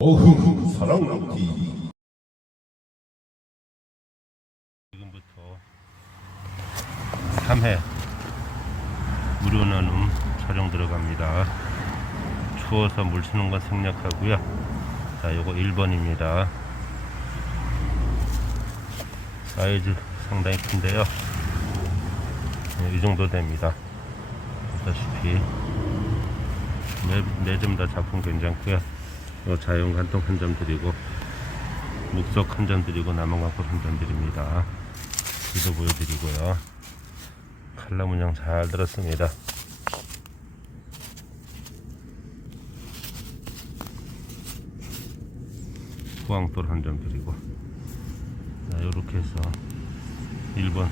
어흥 사랑나무티 지금부터 3회 무료 나눔 촬영 들어갑니다. 추워서 물 쓰는 건 생략하고요. 자, 요거 1번입니다. 사이즈 상당히 큰데요. 네, 이 정도 됩니다. 보다시피 네점 다 작품 괜찮고요. 요 자연 간통 한점 드리고 묵석 한점 드리고 남은 광포 한점 드립니다. 뒤도 보여드리고요. 칼라 문양 잘 들었습니다. 후황돌 한 점 드리고 자, 이렇게 해서 1번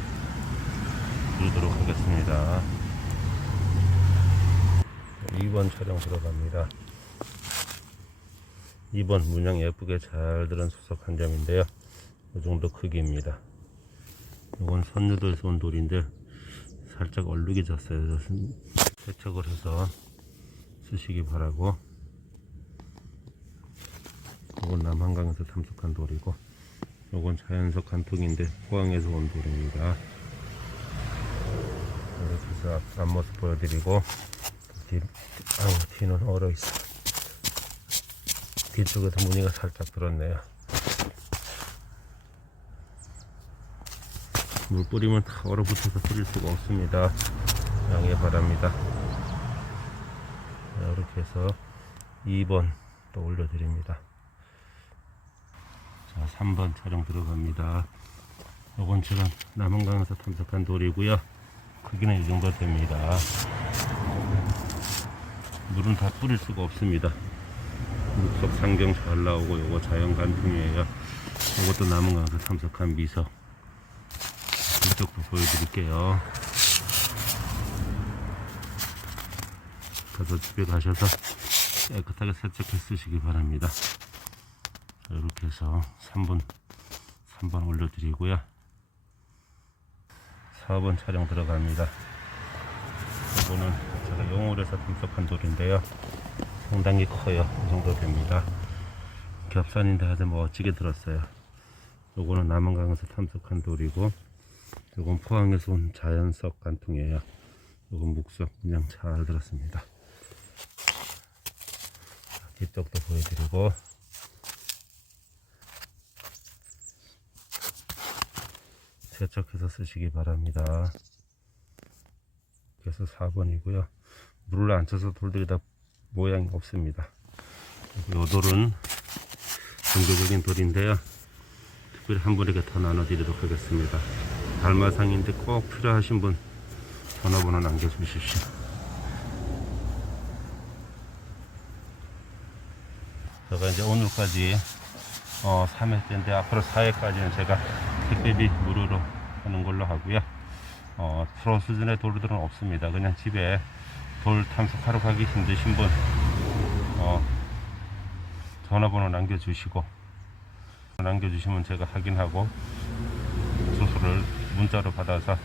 누르도록 하겠습니다. 2번 촬영 들어갑니다. 2번 문양 예쁘게 잘 들은 수석 한 점인데요. 이 정도 크기입니다. 이건 선유도에서 온 돌인데 살짝 얼룩이 졌어요. 그래서 세척을 해서 쓰시기 바라고. 이건 남한강에서 탐색한 돌이고, 이건 자연석 간통인데 포항에서 온 돌입니다. 이렇게 해서 앞- 앞모습 보여드리고, 뒤, 아우 뒤는 얼어 있어. 뒤쪽에서 무늬가 살짝 들었네요. 물 뿌리면 다 얼어붙어서 뿌릴 수가 없습니다. 양해 바랍니다. 자, 이렇게 해서 2번 또 올려드립니다. 자, 3번 촬영 들어갑니다. 이건 제가 남한강에서 탐색한 돌이고요. 크기는 이 정도 됩니다. 물은 다 뿌릴 수가 없습니다. 묵석 상경 잘 나오고 요거 자연 간통이에요. 이것도 남한강에서 탐색한 미석. 이쪽도 보여드릴게요. 가서 집에 가셔서 깨끗하게 세척해 쓰시기 바랍니다. 자, 이렇게 해서 3번, 3번 올려드리고요. 4번 촬영 들어갑니다. 이거는 제가 영월에서 탐색한 돌인데요. 상당히 커요. 이 정도 됩니다. 겹산인데 아주 멋지게 들었어요. 요거는 남한강에서 탐색한 돌이고, 요건 포항에서 온 자연석 간통이에요. 요건 묵석 그냥 잘 들었습니다. 뒤쪽도 보여드리고 세척해서 쓰시기 바랍니다. 그래서 4번이고요. 물을 안 쳐서 돌들이 다 모양이 없습니다. 요 돌은 종교적인 돌인데요. 특별히 한 분에게 더 나눠드리도록 하겠습니다. 달마상인데 꼭 필요하신 분 전화번호 남겨주십시오. 제가 이제 오늘까지 어, 3회째인데 앞으로 4회까지는 제가 택배비 무료로 하는 걸로 하고요. 어, 프로 수준의 돌들은 없습니다. 그냥 집에 돌 탐색하러 가기 힘드신 분 어, 전화번호 남겨주시고 남겨주시면 제가 확인하고 주소를 문자로 받아서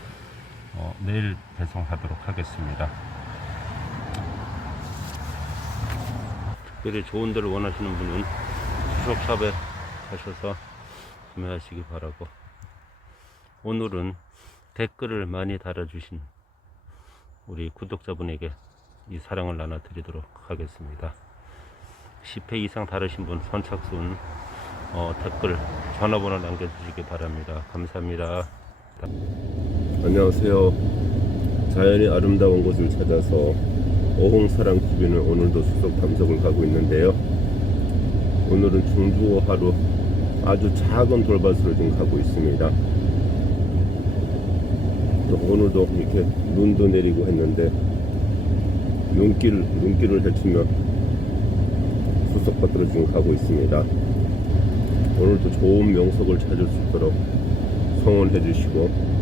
어, 내일 배송하도록 하겠습니다. 특별히 좋은 데를 원하시는 분은 수석샵에 가셔서 구매하시기 바라고 오늘은 댓글을 많이 달아주신 우리 구독자분에게 이 사랑을 나눠드리도록 하겠습니다. 10회 이상 다르신 분 선착순 어, 댓글 전화번호 남겨주시기 바랍니다. 감사합니다. 안녕하세요 자연이 아름다운 곳을 찾아서 어홍사랑 TV는 오늘도 수석 탐색을 가고 있는데요 오늘은 중주호 하루 아주 작은 돌밭으로 지금 가고 있습니다 또 오늘도 이렇게 눈도 내리고 했는데 눈길, 눈길을 헤치며 수석밭으로 지금 가고 있습니다 오늘도 좋은 명석을 찾을 수 있도록 성원해 주시고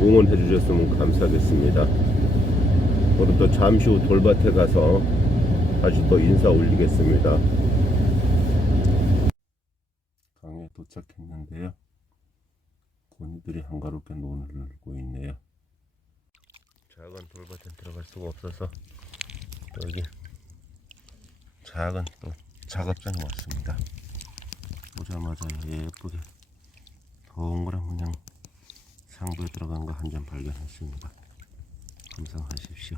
응원해 주셨으면 감사하겠습니다. 오늘도 잠시 후 돌밭에 가서 다시 또 인사 올리겠습니다. 강에 도착했는데요. 고니들이 한가롭게 놀고 있네요. 작은 돌밭에 들어갈 수가 없어서 또 여기 작은 또 작업장에 왔습니다. 오자마자 예쁘게 동그란 문양 상부에 들어간 거 한 점 발견했습니다. 감상하십시오.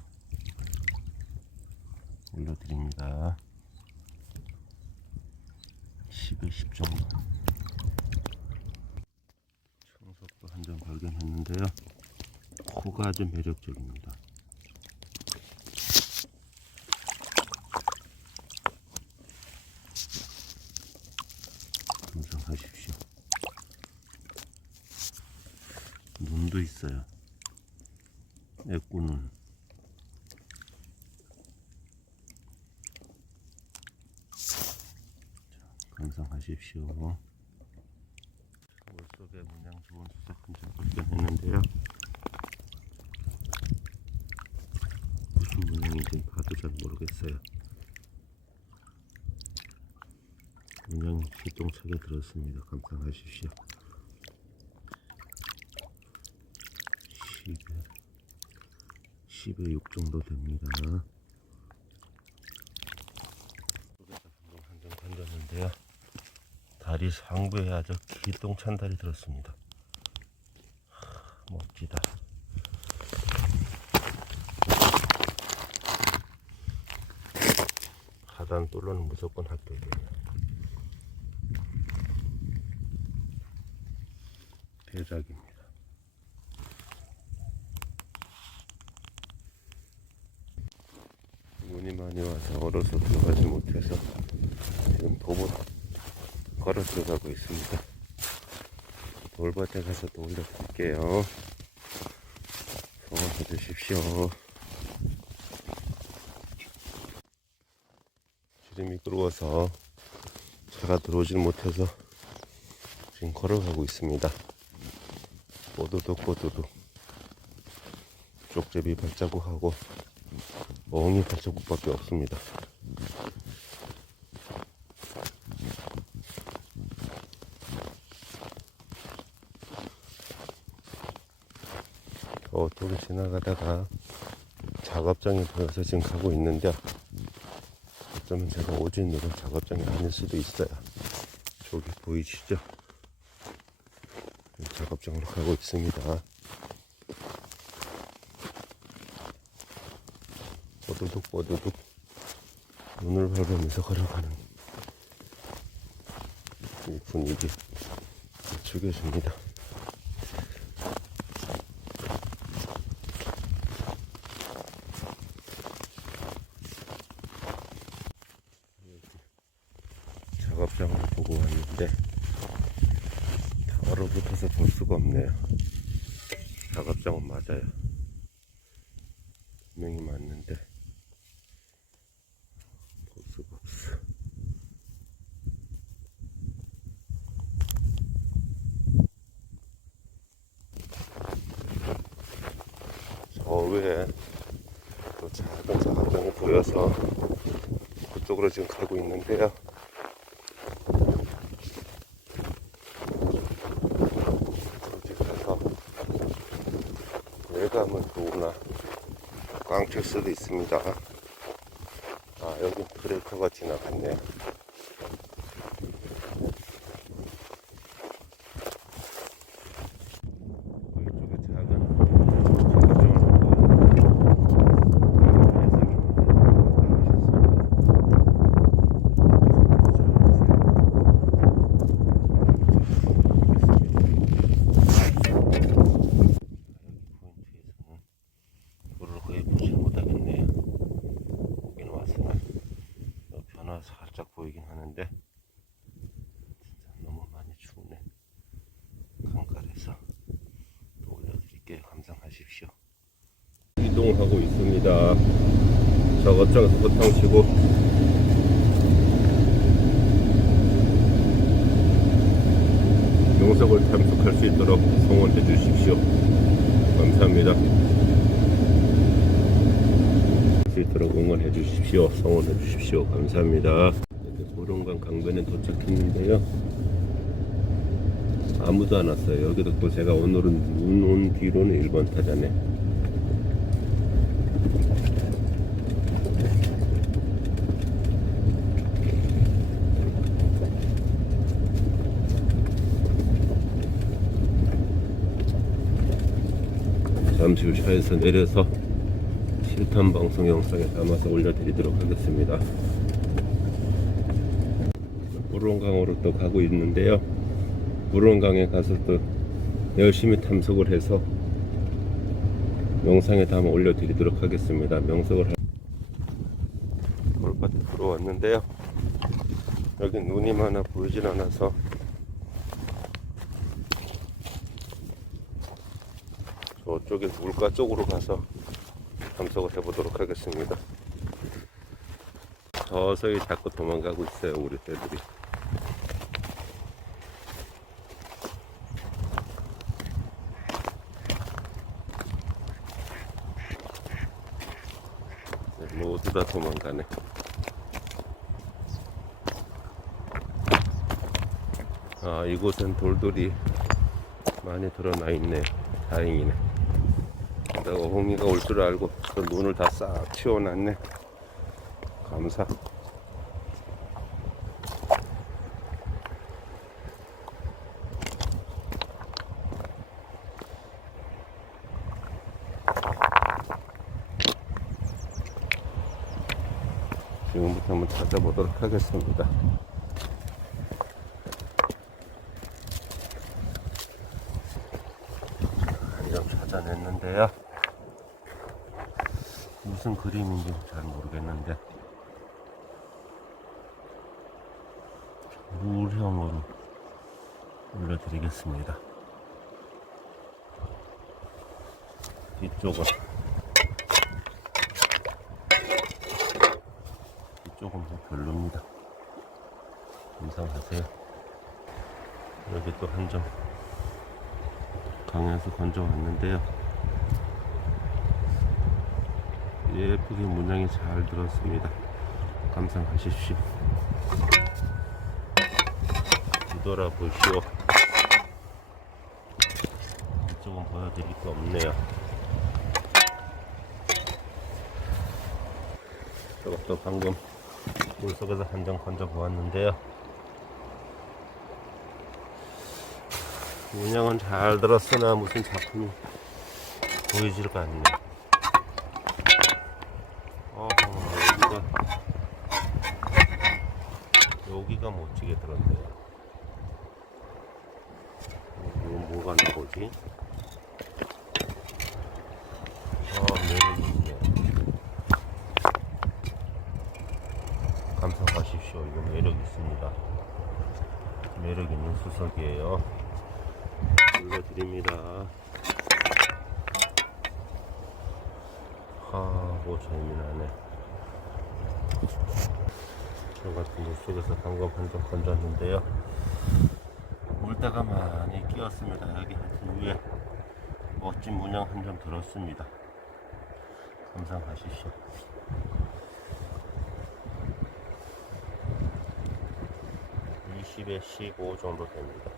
올려드립니다. 10에 10 정도. 청석도 한 점 발견했는데요. 코가 아주 매력적입니다. 감상하십시오. 눈도 있어요. 애꾸는 감상하십시오. 물 속에 문양 좋은 수석 한점 발견했는데요. 무슨 봐도 잘 모르겠어요. 문양이 기똥차게 들었습니다. 감상하십시오. 10에 10에 6 정도 됩니다. 한점 건졌는데요. 다리 상부에 아주 기똥찬 다리 들었습니다. 하, 멋지다. 하단 뚫로는 무조건 합격이에요. 대작입니다. 눈이 많이 와서 얼어서 들어가지 못해서 지금 도보 걸어 들어가고 있습니다. 돌밭에 가서 또 올려드릴게요. 소원해 주십시오. 지름이 미끄러워서 차가 들어오질 못해서 지금 걸어가고 있습니다. 꼬두둑 꼬두둑 쪽제비 발자국하고 멍이 발자국밖에 없습니다. 어도로 지나가다가 작업장에 보여서 지금 가고 있는데 어쩌면 제가 오진으로 작업장이 아닐 수도 있어요. 저기 보이시죠? 작업장으로 가고 있습니다. 뽀드득 뽀드득 눈을 밟으면서 걸어가는 이 분위기 죽여줍니다. 작업장을 보고 왔는데 다 얼어붙어서 볼 수가 없네요. 작업장은 맞아요. 분명히 맞는데 볼 수가 없어. 저 위에 또 작은 작업장이 보여서 그쪽으로 지금 가고 있는데요. 저기 가서 예감은 또 오나 꽝칠 수도 있습니다. 아, 여기 브레이커가 지나갔네요. 이쪽에 작은 작업장을 보고 포인트에서는 물을 거의 보지 못하겠네요. 여기는 왔으면 뭐 변화 살짝 보이긴 하는데 진짜 너무 많이 추우네. 강가에서 또 올려드릴게요. 감상하십시오. 이동하고 있습니다. 작업장에서 호탕 치고 용석을 탐색할 수 있도록 성원해 주십시오. 감사합니다. 수 있도록 응원해 주십시오. 성원해 주십시오. 감사합니다. 소룡강 강변에 도착했는데요. 아무도 안 왔어요. 여기도 또 제가 오늘은 눈 온 뒤로는 1번 타자네. 잠시 후 차에서 내려서 실탄 방송 영상에 담아서 올려드리도록 하겠습니다. 무론강으로 또 가고 있는데요. 무론강에 가서 또 열심히 탐색을 해서 영상에 담아 올려드리도록 하겠습니다. 명석을 돌밭에 들어왔는데요. 여기 눈이 많아 보이질 않아서 저쪽에 물가 쪽으로 가서 탐색을 해보도록 하겠습니다. 서서히 자꾸 도망가고 있어요, 우리 새들이. 네, 모두 다 도망가네. 아, 이곳은 돌돌이 많이 드러나 있네. 다행이네. 내가 어흥이가 올 줄 알고 그 눈을 다 싹 치워놨네. 감사. 지금부터 한번 찾아보도록 하겠습니다. 좀 찾아냈는데요. 무슨 그림인지 잘 모르겠는데 물형으로 올려드리겠습니다. 뒤쪽은 이쪽은 뭐 별로입니다. 이상하세요. 여기 또 한 점 강에서 건져왔는데요. 예쁘게 문양이 잘 들었습니다. 감상하십시오. 뒤돌아보시오. 이쪽은 보여드릴 거 없네요. 저것도 방금 물속에서 한점 건져 보았는데요. 문양은 잘 들었으나 무슨 작품이 보이지가 않네. 어허, 여기가, 여기가 멋지게 들었네요. 뭐가 나오지? 아, 매력이 있네. 감상하십시오. 이거 매력 있습니다. 매력 있는 수석이에요. 올려드립니다. 아, 뭐 재미나네. 저 같은 물속에서 방금 한점 건졌는데요. 물때가 많이 끼었습니다. 여기 하여튼 위에 멋진 문양 한 점 들었습니다. 감상하십시오. (20에 15) 정도 됩니다.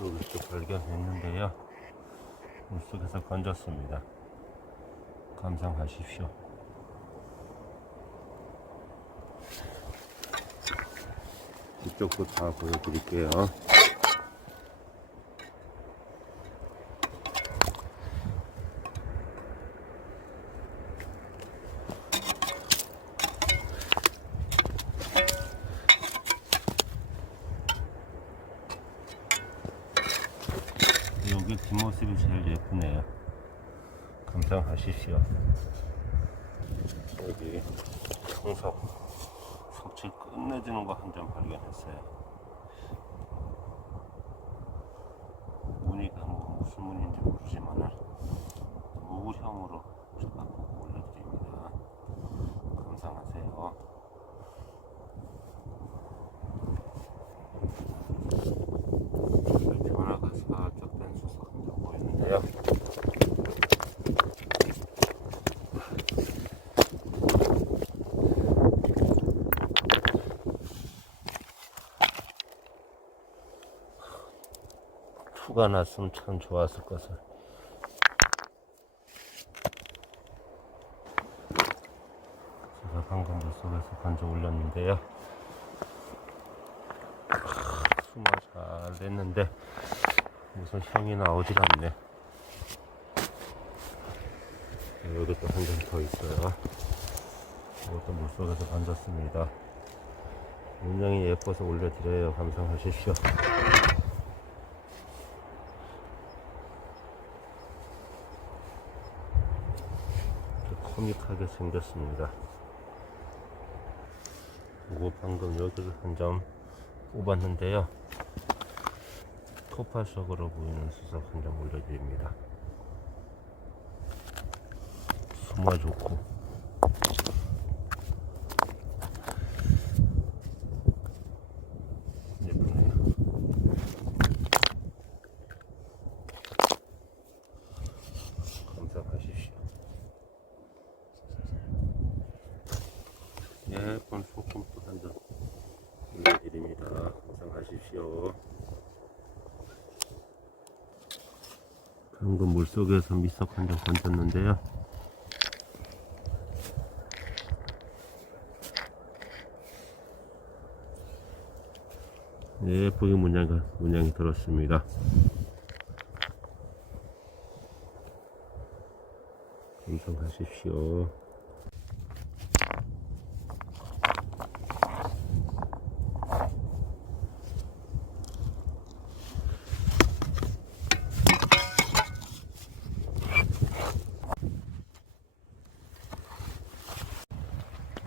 여기 또 발견했는데요. 물속에서 건졌습니다. 감상하십시오. 이쪽도 다 보여드릴게요. 여기 뒷모습이 제일 예쁘네요. 감상하십시오. 여기 청석 석질 끝내주는 거 한 점 발견했어요. 무늬가 뭐 무슨 무늬인지 모르지만 무형으로 쳐다보고 올려드립니다. 감상하세요. 변화가 살짝 된 수석 한점 보이는데요. 투가 났으면 참 좋았을 것을. 제가 방금 물속에서 건져 올렸는데요. 수마 잘 됐는데 무슨 형이 나오질 않네. 여기 또 한 점 더 있어요. 이것도 물속에서 건졌습니다. 문양이 예뻐서 올려드려요. 감상하십시오. 이렇게 코믹하게 생겼습니다. 그리고 방금 여기 한점 뽑았는데요. 토파석으로 보이는 수석 한 점 올려드립니다. 숨어 좋고 예쁘네요. 감사하십시오. 예쁜 소금도 한점 올려드립니다. 감상하십시오. 방금 미석 한 점 건졌는데요. 예쁘게 문양이, 문양이 들었습니다. 감상하십시오.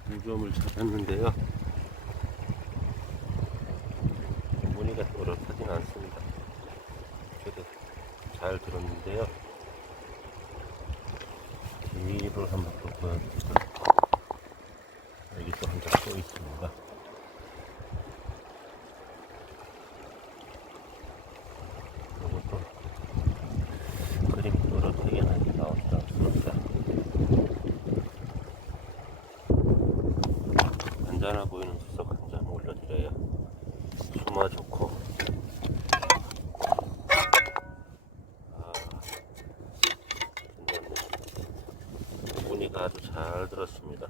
무좀을 찾았는데요. 무늬가 또렷하진 않습니다. 저도 잘 들었는데요. 뒤를 한번 또 보여드릴게요. 여기 또 한 장 또 있습니다. 이것도 그림이 또렷하게 나오지 않습니다. 잔잔해 보이는 수석 한장 올려드려요. 수마 좋고. 아, 괜찮네. 무늬가 아주 잘 들었습니다.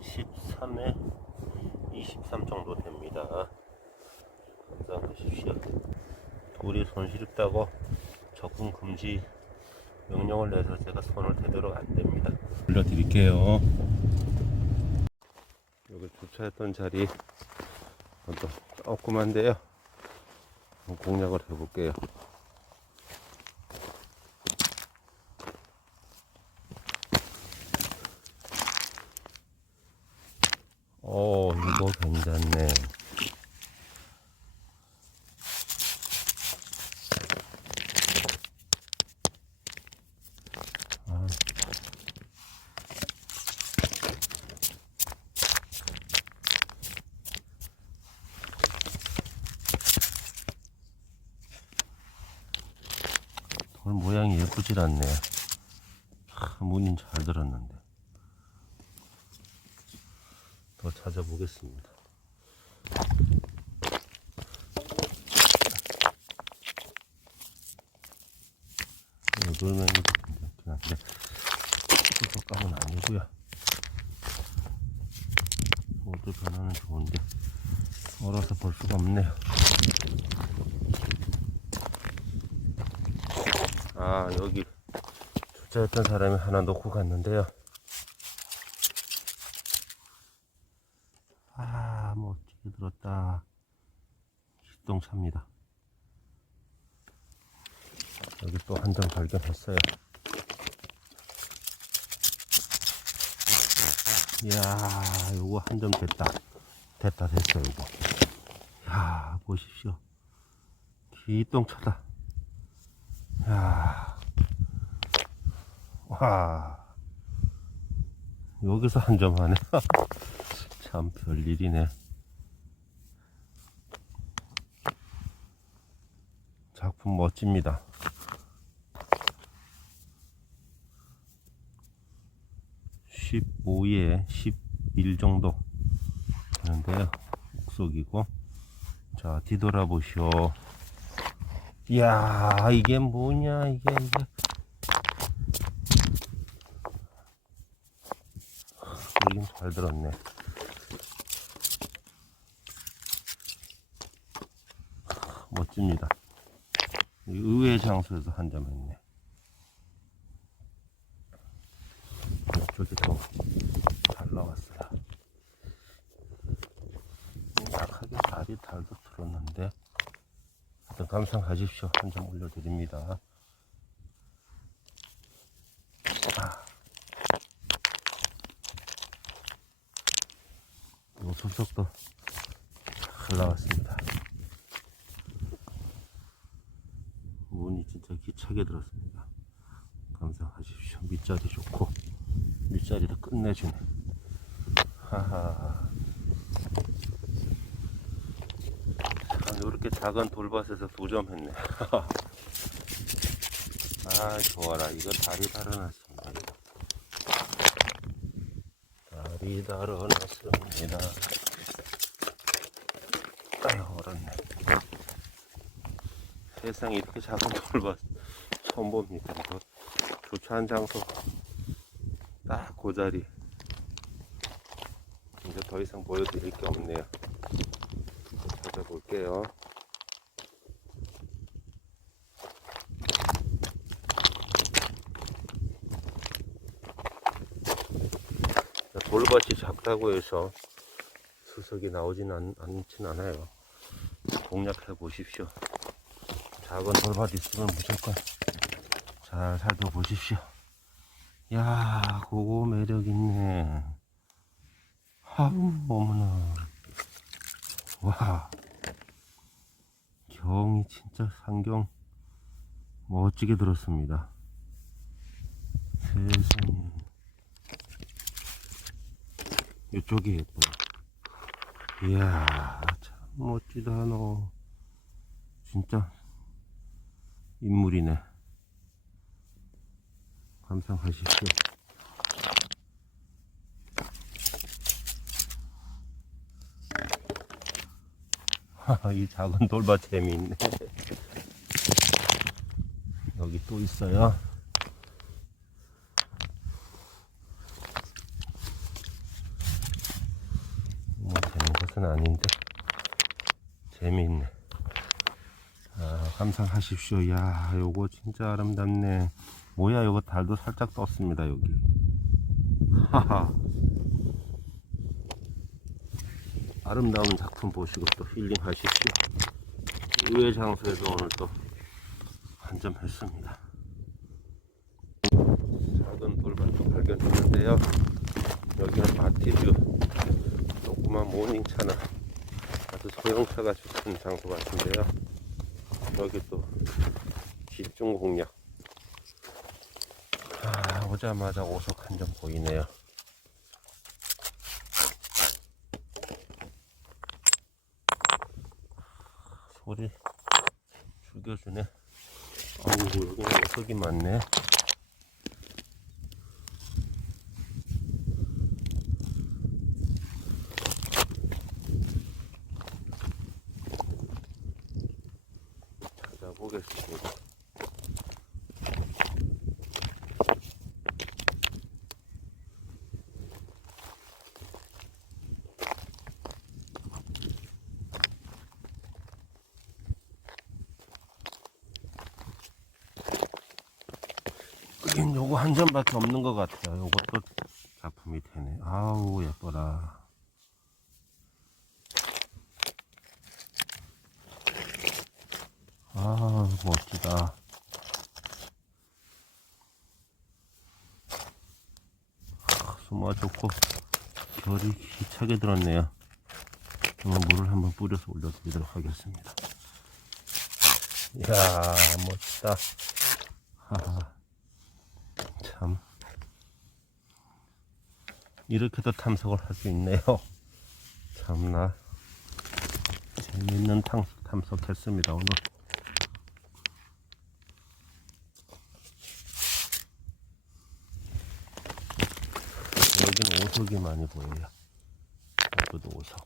십 13에 23 정도 됩니다. 감사하십시오. 돌이 손실있다고 접근 금지 명령을 내서 제가 손을 대도록 안 됩니다. 올려드릴게요. 여기 주차했던 자리 또 조그만데요. 공략을 해볼게요. 어, 이거 괜찮네. 아, 돌 예쁘질 않네요. 하, 무늬는 잘 들었는데. 더 찾아보겠습니다. 놀면 괜찮긴 한데, 수석감은 아니고요. 모두 변화는 좋은데, 얼어서 볼 수가 없네요. 아, 여기 주차했던 사람이 하나 놓고 갔는데요. 아, 멋지게 들었다. 기동차입니다. 여기 또한점 발견했어요. 이야, 요거 한 점 됐다. 됐다, 됐어, 요거. 야, 보십시오. 기똥차다. 야, 와, 여기서 한 점 하네. 참 별일이네. 작품 멋집니다. (15에 11) 정도 되는데요 옥속이고 자 뒤돌아보시오 이야 이게 뭐냐 이게 이게 여긴 잘 들었네. 아, 멋집니다. 이 의외의 장소에서 한 점 했네. 이쪽이 더잘 나왔어요. 약하게 다리 달도 들었는데 감상하십시오. 한 점 올려드립니다. 아. 요 수석도 잘 나왔습니다. 문이 진짜 기차게 들었습니다. 감상하십시오. 밑자리 좋고 밑자리도 끝내주네. 하하. 참 이렇게 작은 돌밭에서 두점 했네. 아 좋아라. 이거 다리 달아놨습 니다. 이거. 다리 달아놨습니다. 아유 얼었네. 세상에 이렇게 작은 돌밭 처음 봅니다. 이거 주차한 장소 딱 그 자리. 이제 더 이상 보여드릴 게 없네요. 찾아볼게요. 돌밭이 작다고 해서 수석이 나오진 않, 않진 않아요. 공략해 보십시오. 작은 돌밭 있으면 무조건 잘 살펴보십시오. 야, 그거 매력 있네. 아우, 어머나. 와. 경이 진짜 상경 멋지게 들었습니다. 세상에. 이쪽이 예뻐요. 이야, 참 멋지다, 너. 진짜 인물이네. 감상하십시오. 이 작은 돌밭 재미있네. 여기 또 있어요. 뭐 되는 것은 아닌데 재미있네. 아, 감상하십시오. 야, 요거 진짜 아름답네. 뭐야, 요거 달도 살짝 떴습니다, 여기. 하하. 아름다운 작품 보시고 또 힐링 하십시오. 의외 장소에서 오늘 또 한점 했습니다. 작은 돌밭도 발견했는데요. 여기는 마티즈, 조그만 모닝차나 아주 소형차가 좋은 장소 같은데요. 여기 또 집중 공략. 아, 오자마자 오석 한 점 보이네요. 소리 죽여주네. 아우, 여기는 오석이 많네. 보겠습니다. 요거 한 점밖에 없는 것 같아요. 요것도 작품이 되네. 아우 예뻐라. 아 멋지다. 아, 수마 좋고 별이 기차게 들었네요. 물을 한번 뿌려서 올려드리도록 하겠습니다. 이야 멋지다. 하하. 참 이렇게도 탐색을 할 수 있네요. 참나 재밌는 탐, 탐색했습니다 오늘. 여기는 오석이 많이 보여요. 놔둬 놓으서.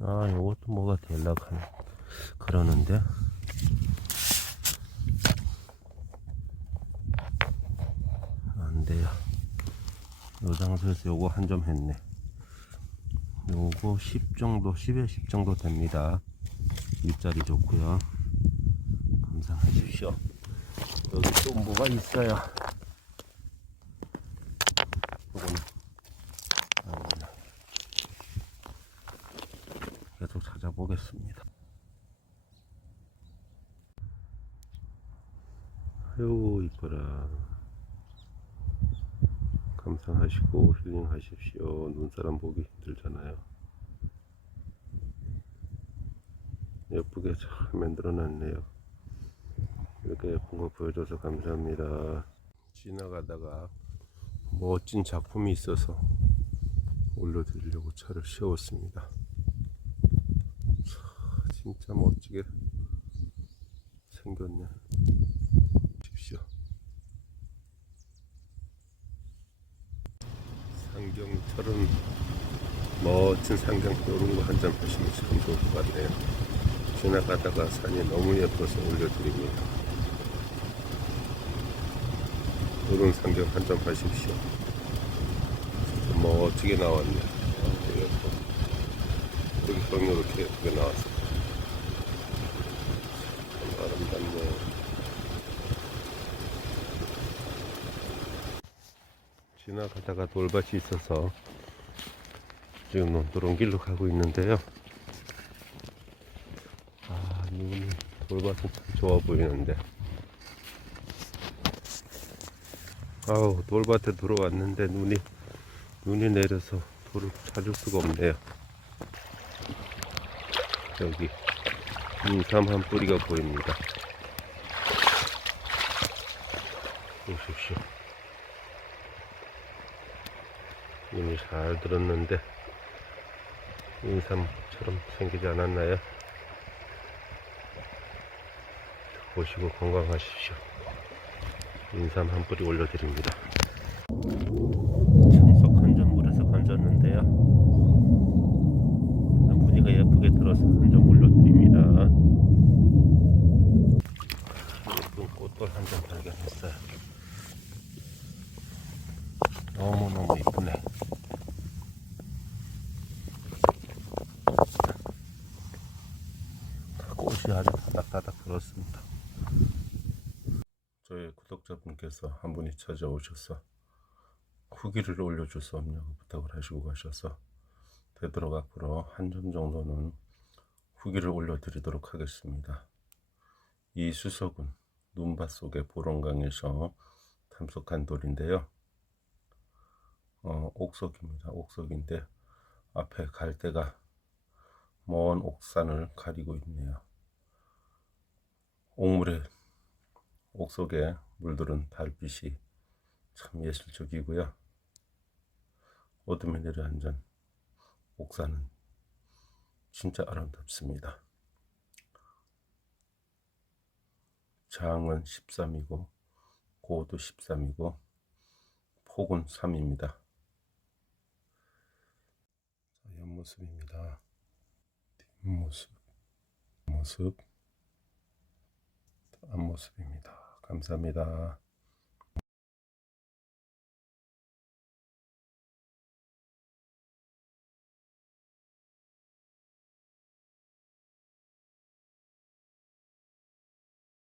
아 요것도 뭐가 될락하네 그러는데? 안돼요. 요 장소에서 요거 한 점 했네. 요거 10 정도 10에 10 정도 됩니다. 일자리 좋고요. 여기 또 뭐가 있어요. 요거는. 계속 찾아보겠습니다. 아유 이뻐라. 감상하시고 힐링하십시오. 눈사람 보기 힘들잖아요. 예쁘게 잘 만들어 놨네요. 예쁜 거 보여줘서 감사합니다. 지나가다가 멋진 작품이 있어서 올려드리려고 차를 세웠습니다. 차, 진짜 멋지게 생겼네. 보십시오. 상경처럼 멋진 상경 이런 거 한잔 하시면 참 좋을 것 같네요. 지나가다가 산이 너무 예뻐서 올려드립니다. 이런 상경 한잔 하십시오. 멋지게 나왔네. 아주 예뻐. 여기 형이 이렇게 예쁘게 나왔어. 참 아름답네. 지나가다가 돌밭이 있어서 지금 논두렁 길로 가고 있는데요. 아, 눈이 돌밭은 참 좋아 보이는데. 아우, 돌밭에 들어왔는데 눈이, 눈이 내려서 돌을 찾을 수가 없네요. 여기, 인삼 한 뿌리가 보입니다. 보십시오. 이미 잘 들었는데 인삼처럼 생기지 않았나요? 보시고 건강하십시오. 인삼 한 뿌리 올려드립니다. 청석 한점 물에서 건졌는데요. 무늬가 예쁘게 들어서 한 점 올려드립니다. 예쁜 꽃돌 한 점 발견했어요. 너무너무 이쁘네. 꽃이 아주 다닥다닥 들었습니다. 저희 구독자분께서 한 분이 찾아오셔서 후기를 올려줄 수 없냐고 부탁을 하시고 가셔서 되도록 앞으로 한 점 정도는 후기를 올려드리도록 하겠습니다. 이 수석은 눈밭 속의 보론강에서 탐속한 돌인데요. 어, 옥석입니다. 옥석인데 앞에 갈대가 먼 옥산을 가리고 있네요. 옥물에 옥석에 물들은 달빛이 참 예술적이고요. 어둠에 내려앉은 옥산은 진짜 아름답습니다. 장은 13이고 고도 13이고 폭은 3입니다. 옆모습입니다. 뒷모습, 모습, 앞모습입니다. 감사합니다.